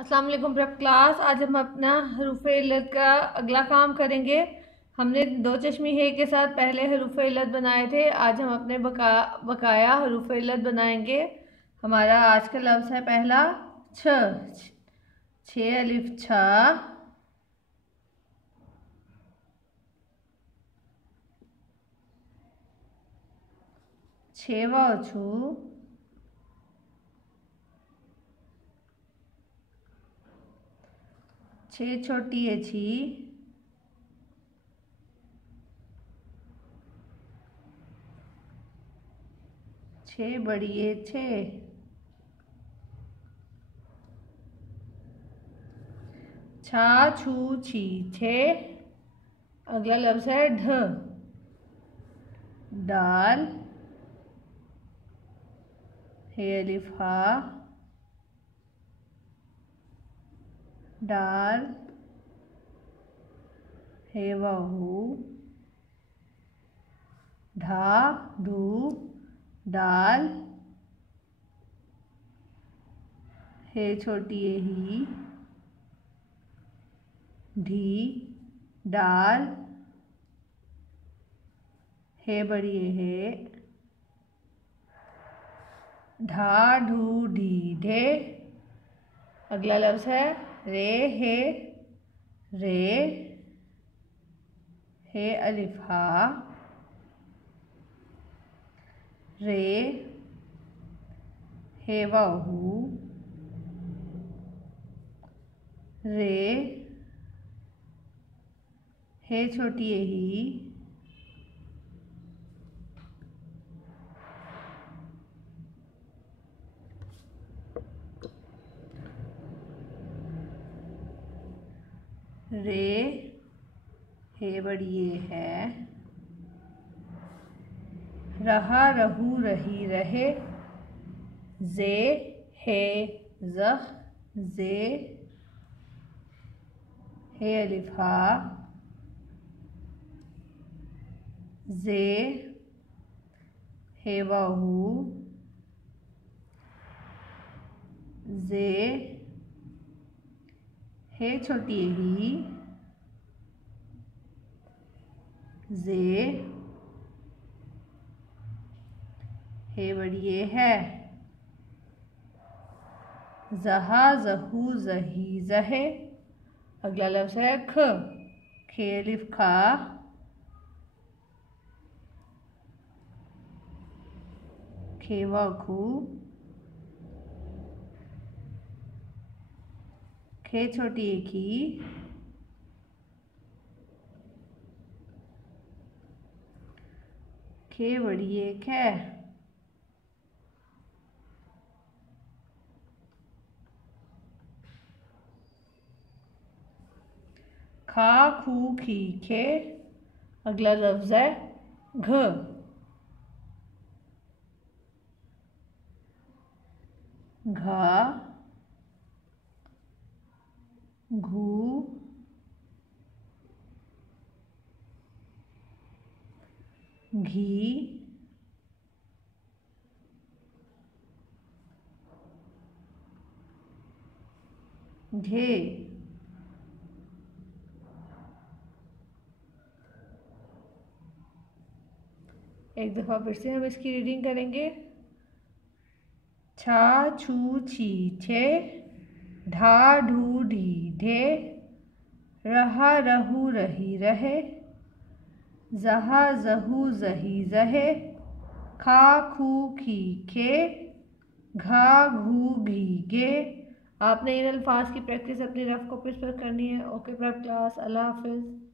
अस्सलाम वालेकुम prep class. आज हम अपना हरूफ इल्लत का अगला काम करेंगे। हमने दो चश्मी है के साथ पहले हरूफ इल्लत बनाए थे। आज हम अपने बकाया हरूफ इल्लत बनाएंगे। हमारा आज का लफ्ज़ है पहला छ। छ अलिफ छ, छ वाव छू, छ छोटी है छी, छ बड़ी है छे, छा छू छी छे। अगला लफ्ज़ है ढ। दाल हे अलिफ हा, डाल हे वाहू, ढा ढू डाल, हे छोटी है ही, ढी डाल, हे बड़ी है, ढा ढू ढी ढे। अगला लफ्ज़ है रे हे। रे हे अलिफ हा, रे हे वाहू, रे हे छोटी है ही, रे हे बड़ी है, रहा रहू रही रहे, जे हे जह जे हे अलिफ हा, जे हे वाहू, जे हे छोटी ही, जे हे बड़ी है, जहा जहू जही जहे। अगला लफ्ज़ है ख। खे अलिफ खा, खेवा खू, खे छोटी एक ही, खे बड़ी एक है, खा खू खी खे। अगला लफ्ज़ है घ। घा घू, घी, घे। एक दफ़ा फिर से हम इसकी रीडिंग करेंगे। छा छू छी छे, ढा ढू ढी ढे, रहा रहू रही रहे, जहा जहू जही जहे, खा खू खी खे, घा घू घी गे। आपने इन अल्फाज की प्रैक्टिस अपनी रफ कॉपीज पर करनी है। ओके प्रेप क्लास, अल्लाह हाफिज़।